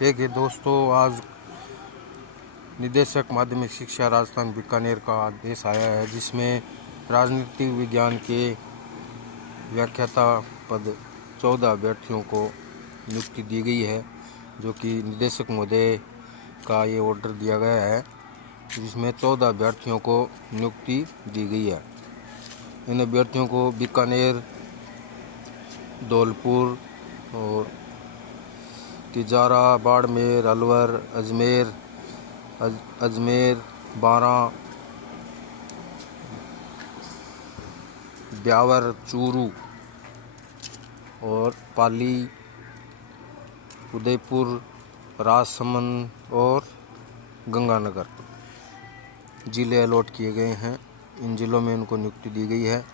देखिए दोस्तों, आज निदेशक माध्यमिक शिक्षा राजस्थान बीकानेर का आदेश आया है, जिसमें राजनीतिक विज्ञान के व्याख्याता पद 14 अभ्यर्थियों को नियुक्ति दी गई है, जो कि निदेशक महोदय का ये ऑर्डर दिया गया है, जिसमें 14 अभ्यर्थियों को नियुक्ति दी गई है। इन अभ्यर्थियों को बीकानेर, धौलपुर और तिजारा, बाड़मेर, अलवर, अजमेर, बारा, ब्यावर, चूरू और पाली, उदयपुर, राजसमंद और गंगानगर जिले अलॉट किए गए हैं। इन जिलों में उनको नियुक्ति दी गई है।